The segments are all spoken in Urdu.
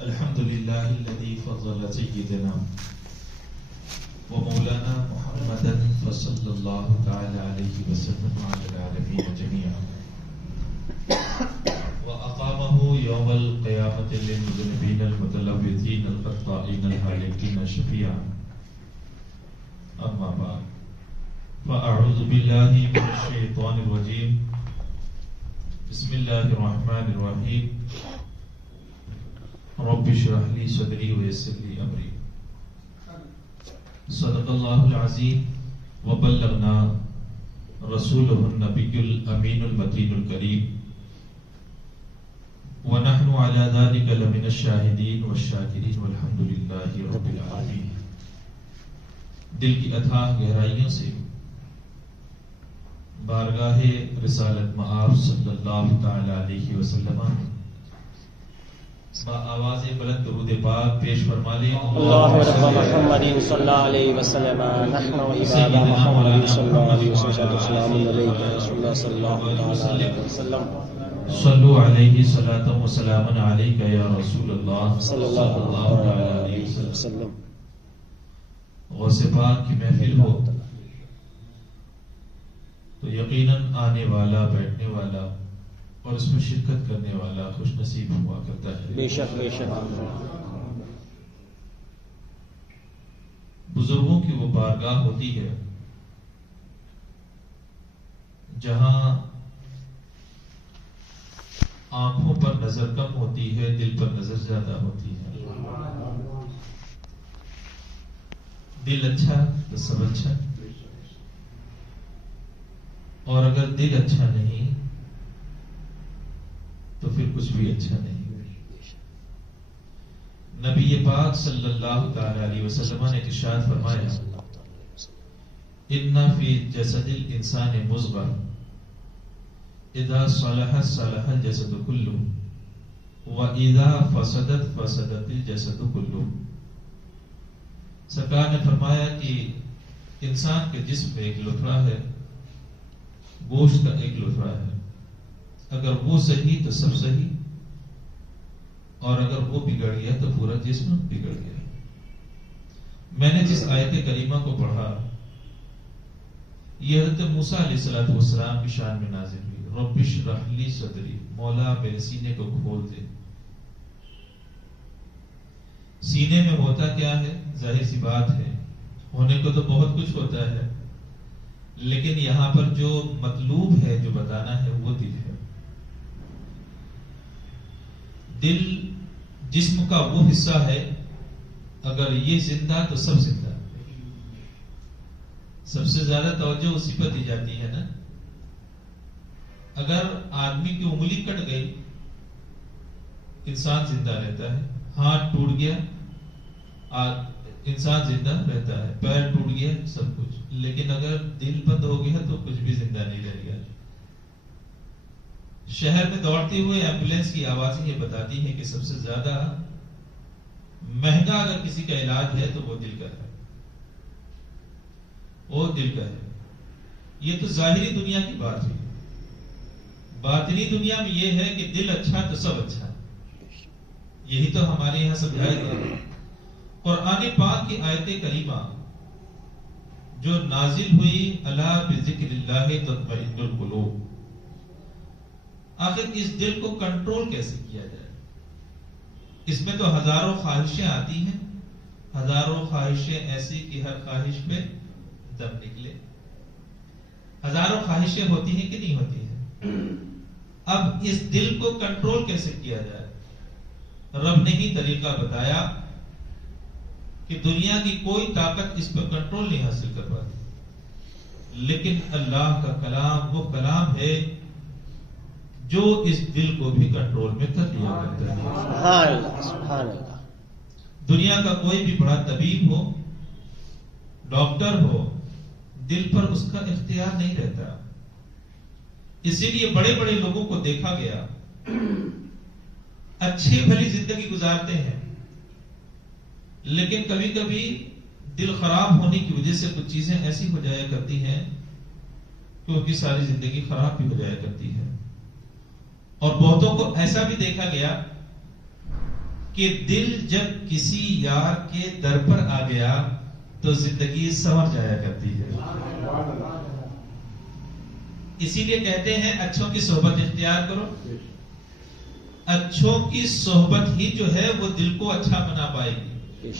الحمد لله الذي فضل سيدنا ومولانا محمدا فصلى الله تعالى عليه وسلم وعلى العالمين جميعا وأقامه يوم القيامة للمذنبين المتلوثين الخطائين الهالكين شفيعا. أما بعد فأعوذ بالله من الشيطان الرجيم. بسم الله الرحمن الرحيم. رب اشرح لي صدري ويسر لي أمري. صدق الله العظيم وبلغنا رسوله النبي الأمين المتين الكريم ونحن على ذلك لمن الشاهدين والشاكرين والحمد لله رب العالمين. دل کی اتھاہ گہرائیوں سے بارگاہ رسالت مآب صلی اللہ تعالی علیہ وسلم با آواز بلند درود پاک پیش فرما لیں. اللهم رب محمد صلی اللہ علیہ وسلم نحن عباد محمد صلی اللہ علیہ وسلم السلام علیکم رسول اللہ صلی اللہ علیہ وسلم. صلو علیہ صلاۃ و سلام علیک یا رسول اللہ صلی اللہ علیہ وسلم. غوث پاک کی محفل ہو تو یقیناً آنے والا، بیٹھنے والا اور اس میں شرکت کرنے والا خوش نصیب ہوا کرتا ہے. بے شک بے شک. بزرگوں کی وہ بارگاہ ہوتی ہے جہاں آنکھوں پر نظر کم ہوتی ہے، دل پر نظر زیادہ ہوتی ہے. دل اچھا تو سب اچھا، اور اگر دل اچھا نہیں تو پھر کچھ بھی اچھا نہیں. نبی پاک صلی اللہ تعالی علیہ وسلم نے ارشاد فرمایا ان فی جسد الانسان مضغہ اذا صلحت صلح الجسد کلہ واذا فسدت فسدت الجسد کلہ. سرکار نے فرمایا کہ انسان کے جسم میں ایک لتھڑا ہے، گوشت کا ایک لتھڑا ہے. اگر وہ صحیح تو سب صحیح، اور اگر وہ بگڑ گیا تو پورا جسم بگڑ گیا. میں نے جس آیت کریمہ کو پڑھا یہ حضرت موسیٰ علیہ السلام کی شان میں نازل ہوئی. رب اشرح لی صدری، مولا میرے سینے کو کھول دے. سینے میں ہوتا کیا ہے؟ ظاہر سی بات ہے، ہونے کو تو بہت کچھ ہوتا ہے، لیکن یہاں پر جو مطلوب ہے، جو بتانا ہے، وہ دل ہے. دل جسم کا وہ حصہ ہے، اگر یہ زندہ تو سب زندہ. سب سے زیادہ توجہ اسی پر دی جاتی ہے نا. اگر آدمی کی انگلی کٹ گئی انسان زندہ رہتا ہے، ہاتھ ٹوٹ گیا انسان زندہ رہتا ہے، پیر ٹوٹ گیا سب کچھ. لیکن اگر دل بند ہو گیا تو کچھ بھی زندہ نہیں رہ گیا. شہر میں دوڑتے ہوئے ایمبولینس کی آوازیں یہ بتاتی ہیں کہ سب سے زیادہ مہنگا اگر کسی کا علاج ہے تو وہ دل کا ہے، وہ دل کا ہے. یہ تو ظاہری دنیا کی بات ہے. باطنی دنیا میں یہ ہے کہ دل اچھا تو سب اچھا. یہی تو ہمارے یہاں سمجھایا گیا. قرآن پاک کی آیت کریمہ جو نازل ہوئی الا بذکر اللہ تطمئن القلوب، آخر اس دل کو کنٹرول کیسے کیا جائے؟ اس میں تو ہزاروں خواہشیں آتی ہیں، ہزاروں خواہشیں ایسی کہ ہر خواہش پہ دم نکلے. ہزاروں خواہشیں ہوتی ہیں کہ نہیں ہوتی ہیں؟ اب اس دل کو کنٹرول کیسے کیا جائے؟ رب نے ہی طریقہ بتایا کہ دنیا کی کوئی طاقت اس پر کنٹرول نہیں حاصل کر پاتی، لیکن اللہ کا کلام وہ کلام ہے جو اس دل کو بھی کنٹرول میں کر لیا کرتا ہے. سبحان اللہ. دنیا کا کوئی بھی بڑا طبیب ہو، ڈاکٹر ہو، دل پر اس کا اختیار نہیں رہتا. اسی لیے بڑے بڑے لوگوں کو دیکھا گیا اچھی بھلی زندگی گزارتے ہیں، لیکن کبھی کبھی دل خراب ہونے کی وجہ سے کچھ چیزیں ایسی ہو جایا کرتی ہیں کہ ان کی ساری زندگی خراب بھی ہو جایا کرتی ہے. اور بہتوں کو ایسا بھی دیکھا گیا کہ دل جب کسی یار کے در پر آ گیا تو زندگی سنور جایا کرتی ہے. اسی لیے کہتے ہیں اچھوں کی صحبت اختیار کرو. اچھوں کی صحبت ہی جو ہے وہ دل کو اچھا بنا پائے گی.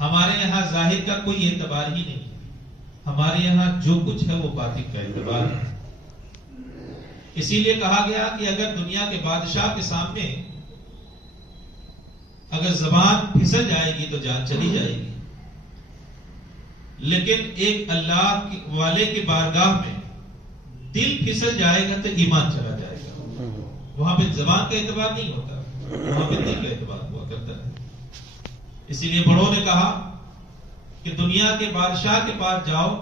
ہمارے یہاں ظاہر کا کوئی اعتبار ہی نہیں. ہمارے یہاں جو کچھ ہے وہ باطن کا اعتبار ہے. اسی لیے کہا گیا کہ اگر دنیا کے بادشاہ کے سامنے اگر زبان پھسل جائے گی تو جان چلی جائے گی، لیکن ایک اللہ والے کی بارگاہ میں دل پھسل جائے گا تو ایمان چلا جائے گا. وہاں پہ زبان کا اعتبار نہیں ہوتا، وہاں پہ دل کا اعتبار ہوا کرتا ہے. اسی لیے بڑوں نے کہا کہ دنیا کے بادشاہ کے پاس جاؤ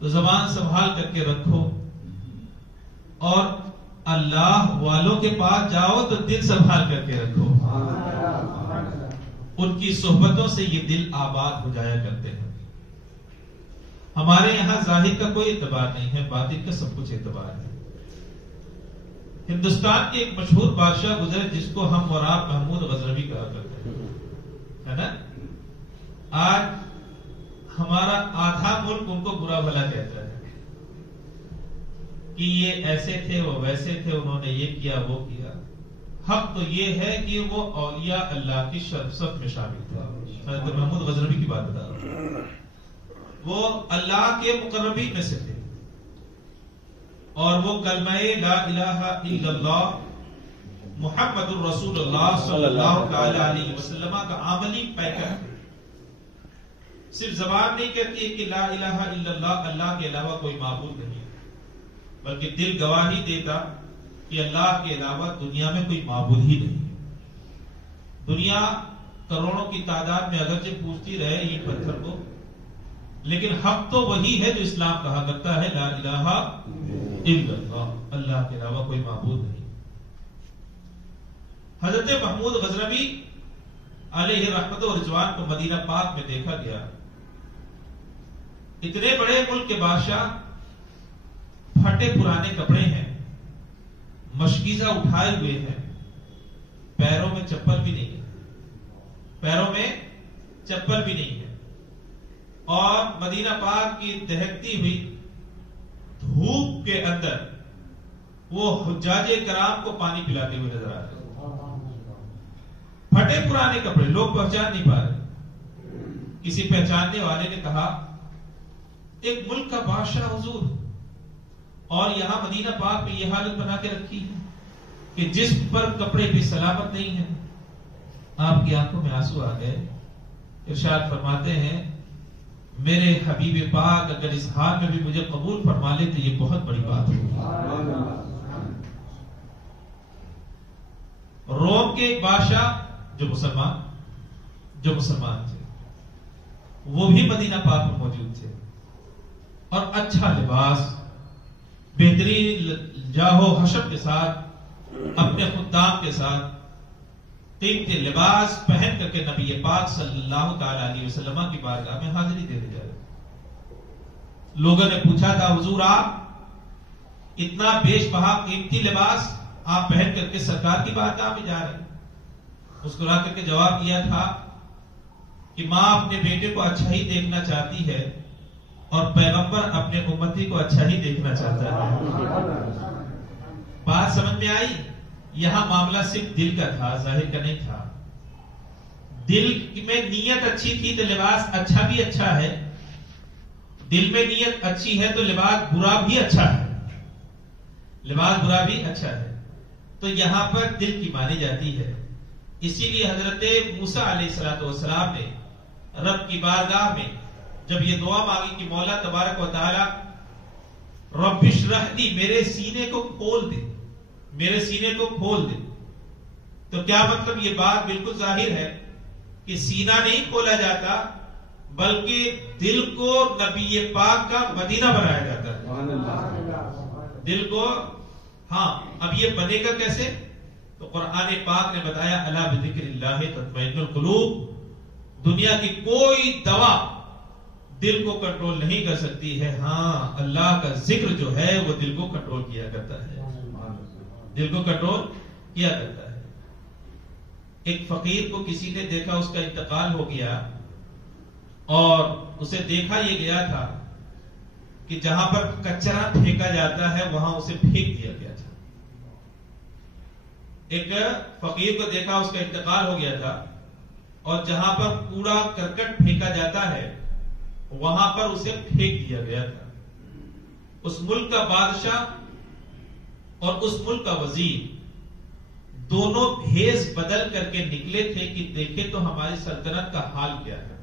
تو زبان سنبھال کر کے رکھو، اور اللہ والوں کے پاس جاؤ تو دل سنبھال کر کے رکھو. ان کی صحبتوں سے یہ دل آباد ہو جایا کرتے ہیں. ہمارے یہاں ظاہر کا کوئی اعتبار نہیں ہے، باطن کا سب کچھ اعتبار ہے. ہندوستان کے ایک مشہور بادشاہ گزرے جس کو ہم اور آپ محمود غزنوی کہا کرتے ہیں، ہے نا. آج ہمارا آدھا ملک ان کو برا بھلا کہتا ہے کہ یہ ایسے تھے، وہ ویسے تھے، انہوں نے یہ کیا وہ کیا. حق تو یہ ہے کہ وہ اولیاء اللہ کی صف میں شامل تھا. حضرت محمود غزنوی کی بات بتا رہا ہوں. وہ اللہ کے مقربین میں سے تھے، اور وہ کلمہ لا الہ الا اللہ محمد الرسول اللہ صلی اللہ تعالی علیہ وسلم کا عملی پیکر تھے. صرف زبان نہیں کہتی ہے کہ لا الہ الا اللہ، اللہ کے علاوہ کوئی معبود نہیں، بلکہ دل گواہی دیتا کہ اللہ کے علاوہ دنیا میں کوئی معبود ہی نہیں. دنیا کروڑوں کی تعداد میں اگرچہ پوچھتی رہے اینٹ پتھر کو، لیکن حق تو وہی ہے جو اسلام کہا کرتا ہے، لا الہ الا اللہ، اللہ کے علاوہ کوئی معبود نہیں. حضرت محمود غزنوی علیہ رحمت و رضوان کو مدینہ پاک میں دیکھا گیا. اتنے بڑے ملک کے بادشاہ، پھٹے پرانے کپڑے ہیں، مشکیزہ اٹھائے ہوئے ہیں، پیروں میں چپل بھی نہیں ہے، پیروں میں چپل بھی نہیں ہے، اور مدینہ پاک کی دہکتی ہوئی دھوپ کے اندر وہ حجاج کرام کو پانی پلاتے ہوئے نظر آ رہے ہیں. پھٹے پرانے کپڑے، لوگ پہچان نہیں پا رہے. کسی پہچاننے والے نے کہا ایک ملک کا بادشاہ حضور، اور یہاں مدینہ پاک میں یہ حالت بنا کے رکھی ہے کہ جسم پر کپڑے بھی سلامت نہیں ہیں. آپ کی آنکھوں میں آنسو آ گئے. ارشاد فرماتے ہیں میرے حبیب پاک اگر اس حال میں بھی مجھے قبول فرما لے تو یہ بہت بڑی بات ہوگی. روم کے ایک بادشاہ جو مسلمان تھے، وہ بھی مدینہ پاک میں موجود تھے، اور اچھا لباس، بہترین جاہو حشب کے ساتھ، اپنے خدام کے ساتھ قیمتی لباس پہن کر کے نبی پاک صلی اللہ تعالی علیہ وسلم کی بارگاہ میں حاضری دینے جا رہے. لوگوں نے پوچھا تھا حضور آپ اتنا بیش بہا قیمتی لباس آپ پہن کر کے سرکار کی بارگاہ میں جا رہے ہیں؟ مسکرا کر کے جواب دیا تھا کہ ماں اپنے بیٹے کو اچھا ہی دیکھنا چاہتی ہے، اور پیغمبر اپنے امتی کو اچھا ہی دیکھنا چاہتا ہے. بات سمجھ میں آئی؟ یہاں معاملہ صرف دل کا تھا، ظاہر کا نہیں تھا. دل میں نیت اچھی تھی تو لباس اچھا بھی اچھا ہے، دل میں نیت اچھی ہے تو لباس برا بھی اچھا ہے، لباس برا بھی اچھا ہے. تو یہاں پر دل کی مانی جاتی ہے. اسی لیے حضرت موسیٰ علیہ السلام نے رب کی بارگاہ میں جب یہ دعا مانگی کہ مولا تبارک و تعالی رب اشرح لی، میرے سینے کو کھول دے، میرے سینے کو کھول دے. تو کیا مطلب؟ یہ بات بالکل ظاہر ہے کہ سینہ نہیں کھولا جاتا، بلکہ دل کو نبی پاک کا مدینہ بنایا جاتا ہے. دل کو، ہاں اب یہ بنے گا کیسے؟ تو قرآن پاک نے بتایا الا بذکر اللہ تطمئن القلوب. دنیا کی کوئی دوا دل کو کنٹرول نہیں کر سکتی ہے. ہاں اللہ کا ذکر جو ہے وہ دل کو کنٹرول کیا کرتا ہے, دل کو کنٹرول کیا کرتا ہے. ایک فقیر کو کسی نے دیکھا, اس کا انتقال ہو گیا, اور اسے دیکھا یہ گیا تھا کہ جہاں پر کچرا پھینکا جاتا ہے وہاں اسے پھینک دیا گیا تھا. ایک فقیر کو دیکھا, اس کا انتقال ہو گیا تھا, اور جہاں پر کوڑا کرکٹ پھینکا جاتا ہے وہاں پر اسے پھینک دیا گیا تھا. اس ملک کا بادشاہ اور اس ملک کا وزیر دونوں بھیس بدل کر کے نکلے تھے کہ دیکھیں تو ہماری سلطنت کا حال کیا ہے,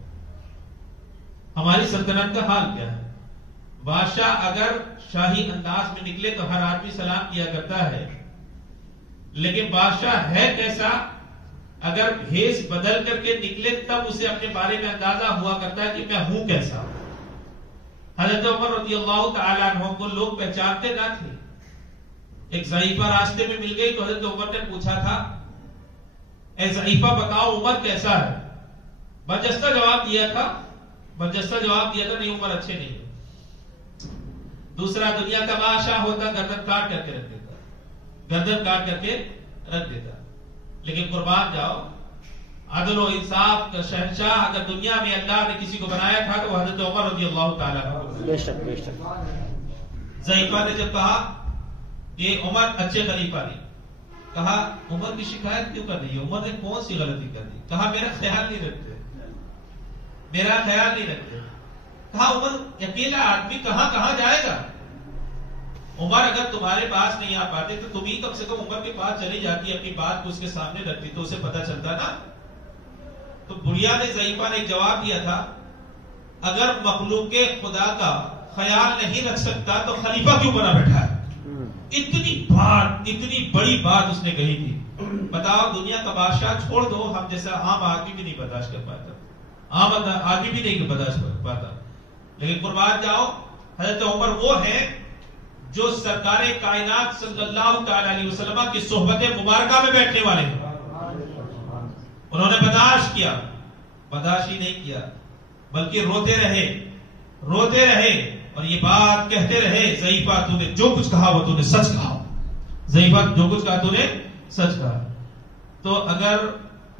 ہماری سلطنت کا حال کیا ہے. بادشاہ اگر شاہی انداز میں نکلے تو ہر آدمی سلام کیا کرتا ہے, لیکن بادشاہ ہے کیسا, اگر بھیس بدل کر کے نکلے تب اسے اپنے بارے میں اندازہ ہوا کرتا ہے کہ میں ہوں کیسا. حضرت عمر رضی اللہ تعالی عنہ کو لوگ پہچانتے نہ تھے. ایک ضعیفہ راستے میں مل گئی تو حضرت عمر نے پوچھا تھا, اے ضعیفہ بتاؤ عمر کیسا ہے. برجستہ جواب دیا تھا, نہیں عمر اچھے نہیں. دوسرا دنیا کا بادشاہ ہوتا گردن کاٹ کر کے رکھ دیتا, گردن کاٹ کر کے رکھ دیتا. لیکن قربان جاؤ, عدل و انصاف کا شہنشاہ اگر دنیا میں اللہ نے کسی کو بنایا تھا تو وہ حضرت عمر رضی اللہ تعالیٰ عنہ. بے شک بے شک. ضعیفہ نے جب کہا کہ عمر اچھے خلیفہ نہیں, کہا عمر کی شکایت کیوں کر رہی ہے, عمر نے کون سی غلطی کر دی. کہا میرا خیال نہیں رکھتے, میرا خیال نہیں رکھتے. کہا عمر اکیلا آدمی کہاں کہاں جائے گا. عمر اگر تمہارے پاس نہیں آ پاتے تو تم ہی کم سے کم عمر کے پاس چلی جاتی, اپنی بات کو اس کے سامنے رکھتی تو اسے پتا چلتا نا. تو بڑھیا نے ضعیفہ نے ایک جواب دیا تھا, اگر مخلوق خدا کا خیال نہیں رکھ سکتا تو خلیفہ کیوں بنا بیٹھا ہے. اتنی بڑی بات اس نے کہی تھی. بتاؤ دنیا کا بادشاہ چھوڑ دو, ہم جیسا عام آدمی بھی نہیں برداشت کر پاتا, عام آدمی بھی نہیں برداشت کر پاتا. لیکن قربان جاؤ حضرت عمر وہ ہیں جو سرکار کائنات صلی اللہ تعالی علیہ وسلم کی صحبت مبارکہ میں بیٹھنے والے ہیں. انہوں نے برداشت کیا, برداشت ہی نہیں کیا بلکہ روتے رہے اور یہ بات کہتے رہے, ضعیفہ تو نے جو کچھ کہا وہ تو نے سچ کہا, ضعیفہ جو کچھ کہا تو نے سچ کہا. تو اگر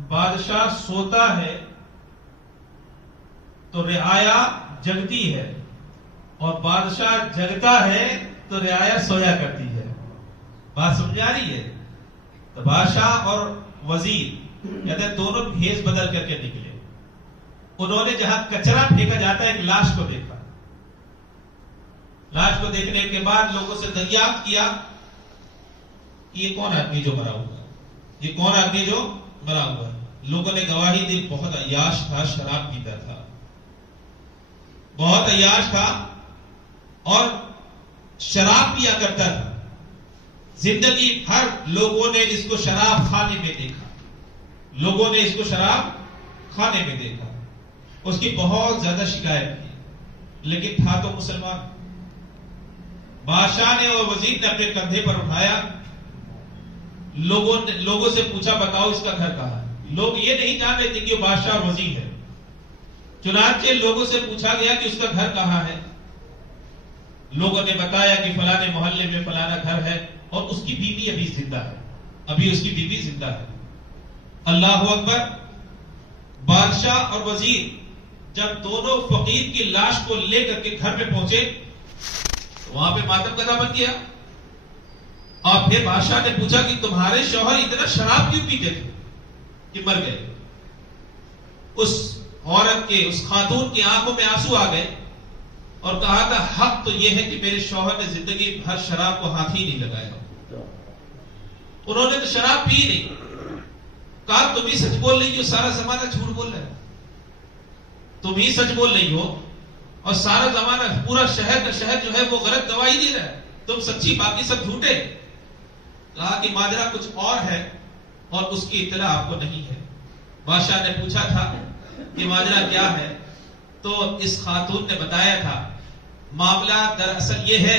بادشاہ سوتا ہے تو رعایا جگتی ہے, اور بادشاہ جگتا ہے تو رعایا سویا کرتی ہے. بات سمجھ آ رہی ہے. تو بادشاہ اور وزیر کہتے دونوں بھیس بدل کر کے نکلے. انہوں نے جہاں کچرا پھینکا جاتا ہے ایک لاش کو دیکھا. لاش کو دیکھنے کے بعد لوگوں سے دریافت کیا کہ یہ کون آدمی جو مرا ہوا ہے, یہ کون آدمی جو مرا ہوا ہے. لوگوں نے گواہی دی, بہت عیاش تھا, شراب پیتا تھا, بہت عیاش تھا اور شراب پیا کرتا تھا. زندگی بھر لوگوں نے اس کو شراب کھانے میں دیکھا, لوگوں نے اس کو شراب کھانے میں دیکھا. اس کی بہت زیادہ شکایت کی, لیکن تھا تو مسلمان. بادشاہ نے اور وزیر نے اپنے کندھے پر اٹھایا, لوگوں سے پوچھا بتاؤ اس کا گھر کہاں ہے. لوگ یہ نہیں جان رہے تھے کہ وہ بادشاہ اور وزیر ہے. چنانچہ لوگوں سے پوچھا گیا کہ اس کا گھر کہاں ہے. لوگوں نے بتایا کہ فلانے محلے میں فلانا گھر ہے, اور اس کی بیوی ابھی زندہ ہے, ابھی اس کی بیوی زندہ ہے. اللہ اکبر. بادشاہ اور وزیر جب دونوں فقیر کی لاش کو لے کر کے گھر میں پہنچے تو وہاں پہ ماتم کدا بن گیا. اور پھر بادشاہ نے پوچھا کہ تمہارے شوہر اتنا شراب کیوں پیتے تھے کہ مر گئے. اس عورت کے, اس خاتون کی آنکھوں میں آنسو آ گئے اور کہا تھا حق تو یہ ہے کہ میرے شوہر نے زندگی بھر شراب کو ہاتھ ہی نہیں لگایا, انہوں نے تو شراب پی نہیں. کہا تم ہی سچ بول رہی ہو, سارا زمانہ جھوٹ بول رہا ہے, تم ہی سچ بول رہی ہو, اور سارا زمانہ پورا شہر کا شہر جو ہے وہ غلط گواہی دے رہا ہے, تم سچی باقی سب جھوٹے. کہا کہ ماجرا کچھ اور ہے اور اس کی اطلاع آپ کو نہیں ہے. بادشاہ نے پوچھا تھا کہ ماجرا کیا ہے, تو اس خاتون نے بتایا تھا معاملہ دراصل یہ ہے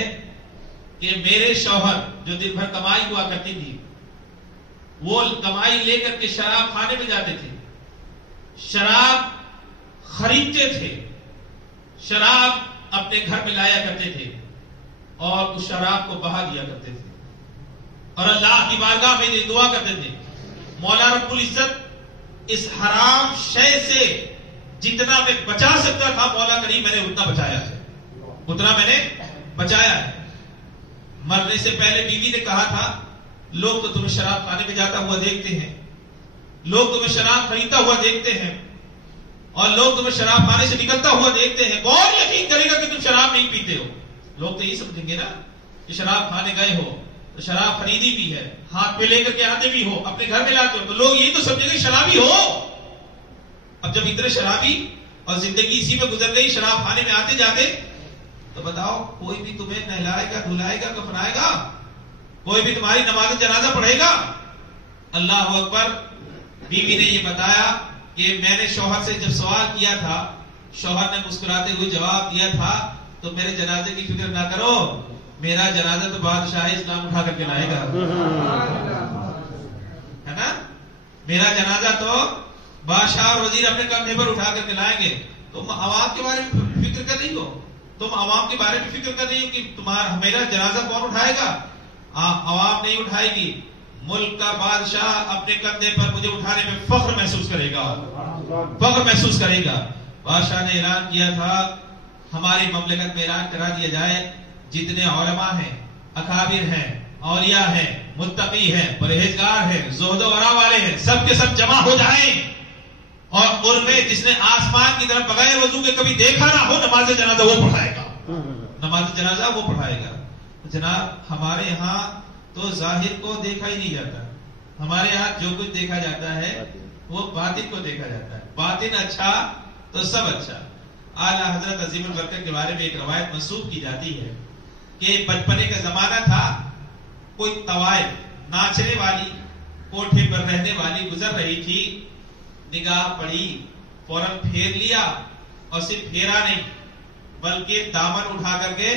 کہ میرے شوہر جو دن بھر کمائی ہوا کرتی تھی, وہ کمائی لے کر کے شراب خانے میں جاتے تھے, شراب خریدتے تھے, شراب اپنے گھر میں لایا کرتے تھے اور اس شراب کو بہا دیا کرتے تھے اور اللہ کی بارگاہ میں دعا کرتے تھے مولا رب العزت اس حرام شے سے جتنا میں بچا سکتا تھا مولا کریم میں نے اتنا بچایا ہے، اتنا میں نے بچایا ہے۔ مرنے سے پہلے بیوی نے کہا تھا لوگ تو تمہیں شراب کھانے میں جاتا ہوا دیکھتے ہیں، لوگ تمہیں شراب خریدتا ہوا دیکھتے ہیں اور لوگ تمہیں شراب کھانے سے نکلتا ہوا دیکھتے ہیں، کون یقین کرے گا کہ تم شراب نہیں پیتے ہو؟ لوگ تو یہ سمجھیں گے نا کہ شراب کھانے گئے ہو تو شراب خریدی بھی ہے، ہاتھ پہ لے کر کے آتے بھی ہو، اپنے گھر میں لاتے ہو، تو لوگ یہی تو سمجھیں گے شرابی ہو۔ اب جب اتنے شرابی اور زندگی اسی میں گزر گئی شراب کھانے میں آتے جاتے، تو بتاؤ کوئی بھی تمہیں نہلائے گا، دھلائے گا، کفنائے گا؟ کوئی بھی تمہاری نماز جنازہ پڑھے گا؟ اللہ اکبر۔ بیوی نے یہ بتایا کہ میں نے شوہر سے جب سوال کیا تھا، شوہر نے مسکراتے ہوئے جواب دیا تھا تو میرے جنازے کی فکر نہ کرو، میرا جنازہ تو بادشاہ اسلام اٹھا کر کے لائے گا، ہے نا؟ میرا جنازہ تو بادشاہ اور وزیر اپنے کندھے پر اٹھا کر کے لائیں گے۔ تم عوام کے بارے میں فکر کر رہی ہو، تم عوام کے بارے میں فکر کر رہی ہو کہ تمہارا میرا جنازہ کون اٹھائے گا؟ عوام نہیں اٹھائے گی، ملک کا بادشاہ اپنے کندھے پر مجھے اٹھانے میں فخر محسوس کرے گا، فخر محسوس کرے گا۔ بادشاہ نے اعلان کیا تھا ہماری مملکت میں اعلان کرا دیا جائے جتنے علماء ہیں، اکابر ہیں، اولیاء ہیں، متقی ہیں، پرہیزگار ہیں، زہد و ورع والے ہیں، سب کے سب جمع ہو جائیں اور ان میں جس نے آسمان کی طرف بغیر وضو کے کبھی دیکھا نہ ہو نماز جنازہ وہ پڑھائے گا، نماز جنازہ وہ پڑھائے گا۔ جناب ہمارے یہاں تو ظاہر کو دیکھا ہی نہیں جاتا، ہمارے یہاں جو کچھ دیکھا جاتا ہے وہ باطن کو دیکھا جاتا ہے، باطن اچھا تو سب اچھا۔ اعلیٰ حضرت عظیم البرکت کے بارے میں ایک روایت منسوب کی جاتی ہے کہ بچپنے کا زمانہ تھا، کوئی طوائف ناچنے والی کوٹھے پر رہنے والی گزر رہی تھی، نگاہ پڑی، فوراً پھیر لیا اور صرف پھیرا نہیں بلکہ دامن اٹھا کر کے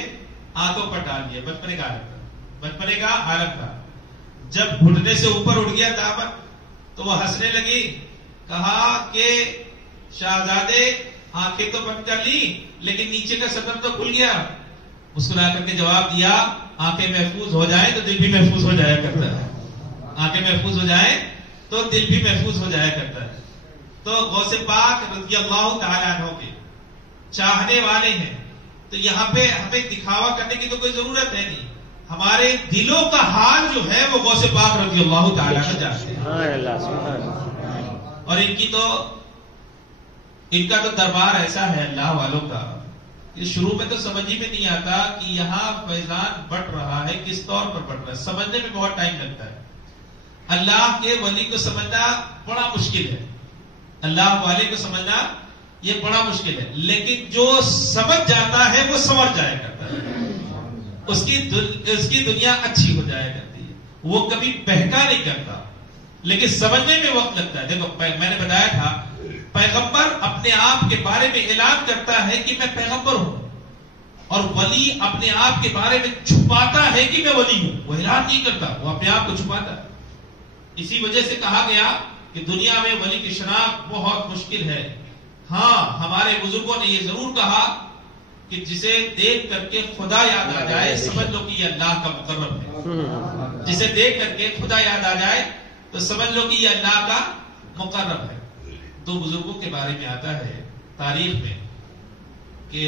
آنکھوں پر ڈال دیا۔ بچپنے کا عالم تھا، بچپنے کا عالم تھا۔ جب گھٹنے سے اوپر اٹھ گیا دامن تو وہ ہنسنے لگی، کہا کہ شہزادے آنکھیں تو بند کر لی لیکن نیچے کا سطر تو کھل گیا۔ مسکرا کر کے جواب دیا آنکھیں محفوظ ہو جائیں تو دل بھی محفوظ ہو جایا کرتا ہے، آنکھیں محفوظ ہو جائیں تو دل بھی محفوظ ہو جایا کرتا ہے۔ تو غوث پاک رضی اللہ تعالیٰ عنہ کے چاہنے والے ہیں، تو یہاں پہ ہمیں دکھاوا کرنے کی تو کوئی ضرورت ہے نہیں، ہمارے دلوں کا حال جو ہے وہ غوث پاک رضی اللہ تعالیٰ عنہ جانتے ہیں۔ اور ان کا تو دربار ایسا ہے اللہ والوں کا کہ شروع میں تو سمجھ ہی میں نہیں آتا کہ یہاں فیضان بٹ رہا ہے، کس طور پر بٹ رہا ہے، سمجھنے میں بہت ٹائم لگتا ہے۔ اللہ کے ولی کو سمجھنا بڑا مشکل ہے، اللہ والے کو سمجھنا یہ بڑا مشکل ہے، لیکن جو سمجھ جاتا ہے وہ سمجھ جایا کرتا ہے، اس کی دنیا اچھی ہو جایا کرتی ہے، وہ کبھی بہکا نہیں کرتا لیکن سمجھنے میں وقت لگتا ہے۔ دیکھو میں نے بتایا تھا پیغمبر اپنے آپ کے بارے میں اعلان کرتا ہے کہ میں پیغمبر ہوں، اور ولی اپنے آپ کے بارے میں چھپاتا ہے کہ میں ولی ہوں، وہ اعلان نہیں کرتا، وہ اپنے آپ کو چھپاتا ہے۔ اسی وجہ سے کہا گیا کہ دنیا میں ولی کی شناخت بہت مشکل ہے۔ ہاں ہمارے بزرگوں نے یہ ضرور کہا کہ جسے دیکھ کر کے خدا یاد آ جائے سمجھ لو کہ یہ اللہ کا مقرب ہے، جسے دیکھ کر کے خدا یاد آ جائے تو سمجھ لو کہ یہ اللہ کا مقرب ہے۔ دو بزرگوں کے بارے میں آتا ہے تاریخ میں کہ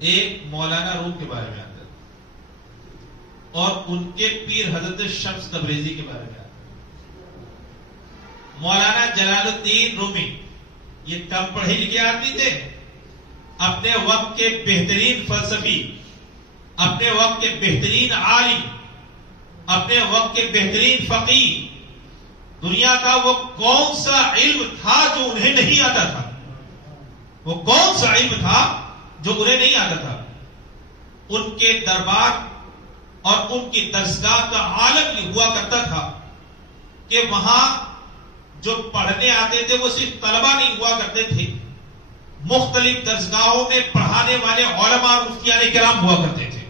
ایک مولانا روم کے بارے میں آتا ہے اور ان کے پیر حضرت شمس تبریزی کے بارے میں آتا ہے۔ مولانا جلال الدین رومی یہ کم پڑھے لکھے آدمی تھے، اپنے وقت کے بہترین فلسفی، اپنے وقت کے بہترین عالم، اپنے وقت کے بہترین فقیہ۔ دنیا کا وہ کون سا علم تھا جو انہیں نہیں آتا تھا، وہ کون سا علم تھا جو انہیں نہیں آتا تھا؟ ان کے دربار اور ان کی درسگاہ کا عالم یہ ہوا کرتا تھا کہ وہاں جو پڑھنے آتے تھے وہ صرف طلبہ نہیں ہوا کرتے تھے، مختلف درسگاہوں میں پڑھانے والے علماء اور مفتیان کرام ہوا کرتے تھے۔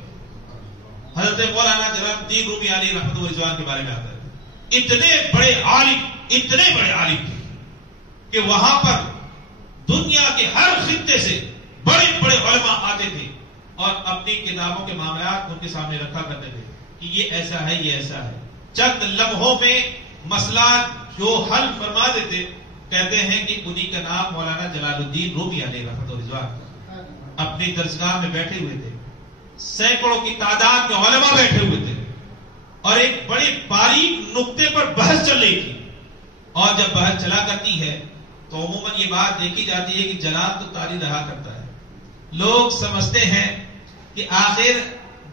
حضرت مولانا جلال الدین رومی علیہ رحمۃ اللہ رضوان کے بارے میں آتا ہے اتنے بڑے عالم تھے کہ وہاں پر دنیا کے ہر خطے سے بڑے بڑے علماء آتے تھے اور اپنی کتابوں کے معاملات ان کے سامنے رکھا کرتے تھے کہ یہ ایسا ہے، یہ ایسا ہے. چند لمحوں میں مسئلہ جو حل فرما دیتے. کہتے ہیں کہ انہی کا نام مولانا جلال الدین رومی علیہ رحمۃ الرضوان اپنی درسگاہ میں بیٹھے ہوئے تھے. سینکڑوں کی تعداد میں علماء بیٹھے ہوئے تھے اور ایک بڑی باریک نقطے پر بحث چل رہی تھی. اور جب بحث چلا کرتی ہے تو عموماً یہ بات دیکھی جاتی ہے کہ جلال تو طاری رہا کرتا ہے. لوگ سمجھتے ہیں کہ آخر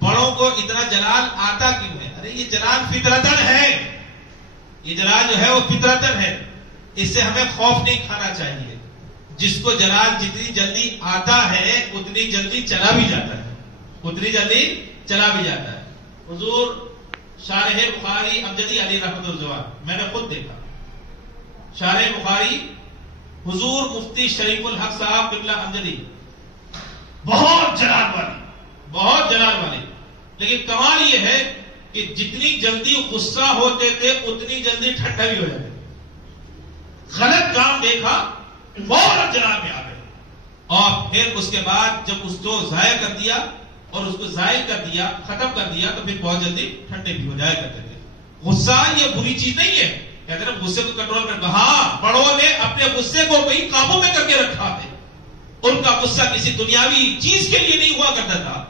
بڑوں کو اتنا جلال آتا کیوں ہے؟ ارے یہ جلال فطرتن ہے، یہ جلال جو ہے وہ فطرتن ہے. اس سے ہمیں خوف نہیں کھانا چاہیے. جس کو جلال جتنی جلدی آتا ہے اتنی جلدی چلا بھی جاتا ہے، اتنی جلدی چلا بھی جاتا ہے. حضور شارح بخاری امجدی علیہ رحمۃ الرضوان، میں نے خود دیکھا شارح بخاری حضور مفتی شریف الحق صاحب قبلہ امجدی، بہت جلال والے، بہت جلال والے. لیکن کمال یہ ہے کہ جتنی جلدی غصہ ہوتے تھے اتنی جلدی ٹھنڈا بھی ہو جاتے. غلط کام دیکھا فوراً جلال میں آ گئے اور پھر اس کے بعد جب اس کو ضائع کر دیا اور اس کو زائل کر دیا، ختم کر دیا، تو پھر بہت جلدی ٹھنڈے بھی ہو جایا کرتے تھے. غصہ یہ بری چیز نہیں ہے، کہتے ہیں غصے کو کنٹرول کر. ہاں، بڑوں نے اپنے غصے کو وہی قابو میں کر کے رکھا ہے. ان کا غصہ کسی دنیاوی چیز کے لیے نہیں ہوا کرتا تھا.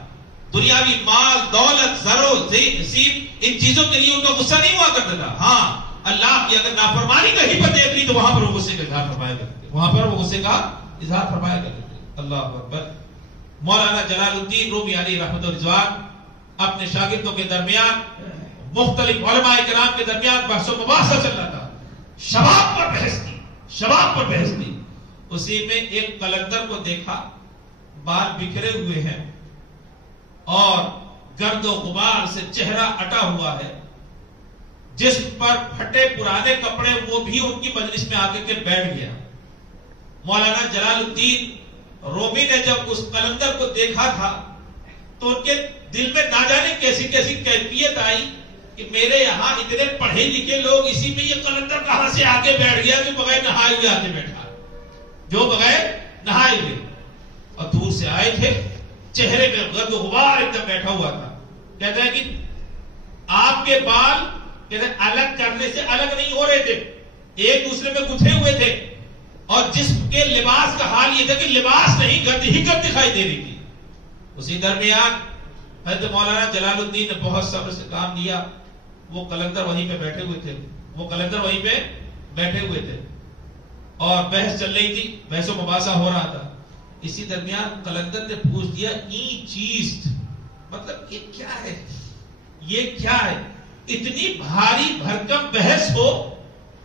دنیاوی مال، دولت، زر و نصیب، ان چیزوں کے لیے ان کا غصہ نہیں ہوا کرتا تھا. ہاں، اللہ کی اگر نافرمانی کہیں پر دیکھ لی تو وہاں پر وہ غصے کا اظہار فرمایا کرتے تھے، وہاں پر وہ غصے کا اظہار فرمایا کرتے تھے. اللہ اکبر. مولانا جلال الدین رومی علیہ رحمۃ الرضوان اپنے شاگردوں کے درمیان، مختلف علماء کرام کے درمیان بحث و مباحثہ چل رہا تھا. شباب پر بحث تھی، شباب پر بحث تھی. اسی میں ایک قلندر کو دیکھا، بال بکھرے ہوئے ہیں اور گرد و غبار سے چہرہ اٹا ہوا ہے، جسم پر پھٹے پرانے کپڑے، وہ بھی ان کی مجلس میں آ کے بیٹھ گیا. مولانا جلال الدین رومی نے جب اس قلندر کو دیکھا تھا تو ان کے دل میں نہ جانے کیسی کیسی کیفیت آئی کہ میرے یہاں اتنے پڑھے لکھے لوگ، اسی میں یہ قلندر کہاں سے آگے بیٹھ گیا جو بغیر نہائے ہوئے آگے بیٹھا، جو بغیر نہائے ہوئے. اور دور سے آئے تھے، چہرے میں گرد و غبار ایک دم بیٹھا ہوا تھا. کہتا ہے کہ آپ کے بال کہتے ہیں الگ کرنے سے الگ نہیں ہو رہے تھے، ایک دوسرے میں گتھے ہوئے تھے، اور جسم کے لباس کا حال یہ تھا کہ لباس نہیں، گرد ہی گرد دکھائی دے رہی تھی. اسی درمیان حضرت مولانا جلال الدین نے بہت صبر سے کام لیا. وہ قلندر وہیں پہ بیٹھے ہوئے تھے، وہ قلندر وہیں پہ بیٹھے ہوئے تھے اور بحث چل رہی تھی، بحث و مباحثہ ہو رہا تھا. اسی درمیان قلندر نے پوچھ دیا، این چیز مطلب یہ کیا ہے، یہ کیا ہے؟ اتنی بھاری بھرکم بحث ہو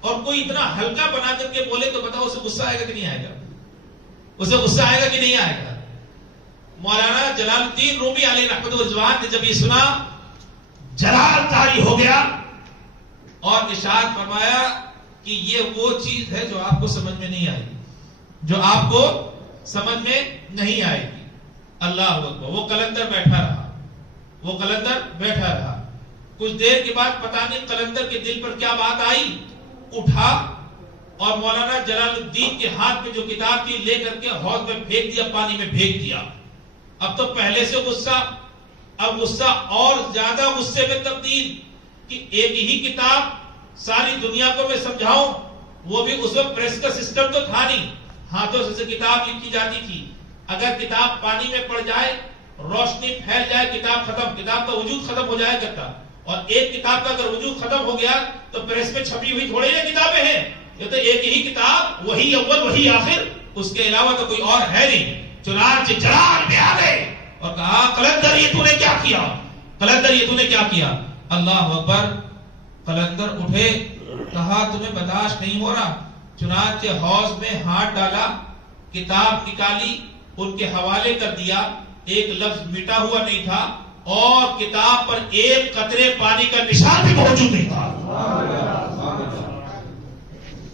اور کوئی اتنا ہلکا بنا کر کے بولے تو بتاؤ اسے غصہ آئے گا کہ نہیں آئے گا؟ اسے غصہ آئے گا کہ نہیں آئے گا؟ مولانا جلال الدین رومی علیہ رحمۃ الرضوان نے جب یہ سنا، جلال طاری ہو گیا اور ارشاد فرمایا کہ یہ وہ چیز ہے جو آپ کو سمجھ میں نہیں آئے گی، جو آپ کو سمجھ میں نہیں آئے گی. اللہ اکبر. وہ قلندر بیٹھا رہا، وہ قلندر بیٹھا رہا. کچھ دیر کے بعد پتہ نہیں قلندر کے دل پر کیا بات آئی، اٹھا اور مولانا جلال الدین کے ہاتھ میں جو کتاب تھی لے کر کے حوض میں پھینک دیا، پانی میں پھینک دیا. اب تو پہلے سے غصہ، اب غصہ اور زیادہ غصے میں تبدیل کہ ایک ہی کتاب ساری دنیا کو میں سمجھاؤں. وہ بھی اس وقت پریس کا سسٹم تو تھا نہیں، ہاتھوں سے کتاب لکھی جاتی تھی. اگر کتاب پانی میں پڑ جائے، روشنی پھیل جائے، کتاب ختم، کتاب کا وجود ختم ہو جایا کرتا. اور ایک کتاب کا اگر وجود ختم ہو گیا تو پریس میں چھپی ہوئی تھوڑی نا کتابیں ہیں، یہ تو ایک ہی کتاب، وہی اول وہی آخر، اس کے علاوہ تو کوئی اور ہے نہیں. چنانچہ جلال میں آ گئے اور کہا، قلندر یہ تو نے کیا کیا، قلندر یہ تو نے کیا کیا. اللہ اکبر. قلندر اٹھے، کہا تمہیں برداشت نہیں ہو رہا. چنانچہ حوض میں ہاتھ ڈالا، کتاب نکالی، ان کے حوالے کر دیا. ایک لفظ مٹا ہوا نہیں تھا اور کتاب پر ایک قطرے پانی کا نشان بھی موجود نہیں تھا.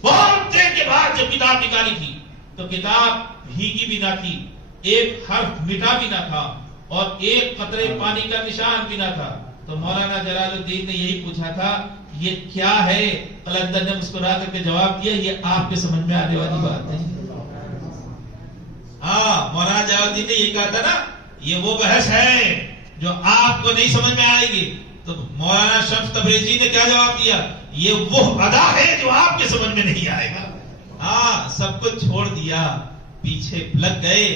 بہت دیر کے بعد جب کتاب نکالی تھی تو کتاب بھیگی بھی نہ تھی، ایک حرف مٹا بھی نہ تھا اور ایک قطرے پانی کا نشان بھی نہ تھا. تو مولانا جلال الدین نے یہی پوچھا تھا، یہ کیا ہے؟ قلندر نے مسکرا کر کے جواب دیا، یہ آپ کے سمجھ میں آنے والی بات نہیں. ہاں مولانا جلال الدین نے یہ کہا تھا نا، یہ وہ بحث ہے جو آپ کو نہیں سمجھ میں آئے گی. تو مولانا شمس تبریزی نے کیا جواب دیا؟ یہ وہ ادا ہے جو آپ کے سمجھ میں نہیں آئے گا. ہاں سب کچھ چھوڑ دیا، پیچھے لگ گئے.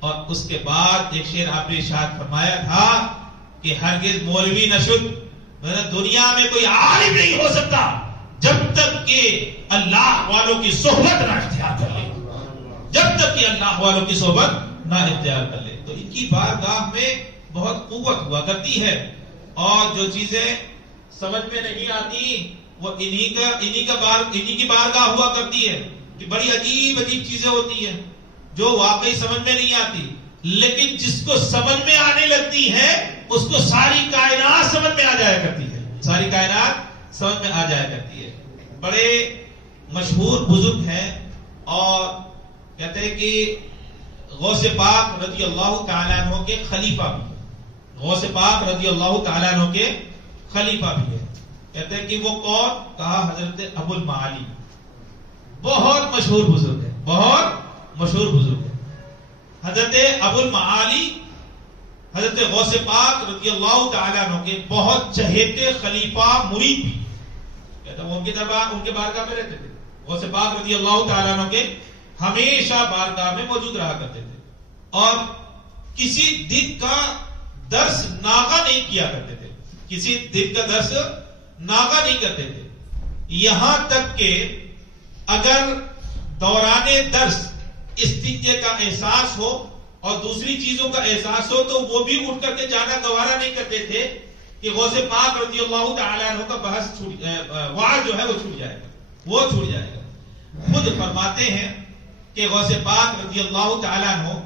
اور اس کے بعد ایک شعر آپ نے ارشاد فرمایا تھا کہ ہرگز مولوی نہ شد، دنیا میں کوئی عالم نہیں ہو سکتا جب تک کہ اللہ والوں کی صحبت نہ اختیار کر لے، جب تک کہ اللہ والوں کی صحبت نہ اختیار کر لے. تو ان کی بارگاہ میں بہت قوت ہوا کرتی ہے، اور جو چیزیں سمجھ میں نہیں آتی وہ انہی کی بارگاہ ہوا کرتی ہے کہ بڑی عجیب عجیب چیزیں ہوتی ہیں جو واقعی سمجھ میں نہیں آتی، لیکن جس کو سمجھ میں آنے لگتی ہے اس کو ساری کائنات سمجھ میں آ جایا کرتی ہے، ساری کائنات سمجھ میں آ جایا کرتی ہے. بڑے مشہور بزرگ ہیں اور کہتے ہیں کہ غوث پاک رضی اللہ تعالیٰ عنہ کے خلیفہ بھی ہیں، غوث پاک رضی اللہ تعالیٰ عنہ کے خلیفہ بھی ہیں. کہتے ہیں کہ وہ کون؟ کہا حضرت ابو المعالی، بہت مشہور بزرگ ہے، بہت مشہور بزرگ ہے. حضرت ابو المعالی حضرت غوث پاک رضی اللہ تعالیٰ عنہ کے بہت چہیتے خلیفہ مرید بھی. کہتا وہ ان کے دربار، ان کے بارگاہ میں رہتے تھے. غوث پاک رضی اللہ تعالیٰ عنہ کے ہمیشہ بارگاہ میں موجود رہا کرتے تھے، اور کسی دن کا درس ناغہ نہیں کیا کرتے تھے، کسی دن کا درس ناغہ نہیں کرتے تھے. یہاں تک کہ اگر دوران درس استنجے کا احساس ہو اور دوسری چیزوں کا احساس ہو تو وہ بھی اٹھ کر کے جانا گوارا نہیں کرتے تھے کہ غوث پاک رضی اللہ تعالیٰ عنہ کا بحث وعظ جو ہے وہ چھوٹ جائے گا، وہ چھوٹ جائے گا. خود فرماتے ہیں کہ غوث پاک رضی اللہ تعالیٰ عنہ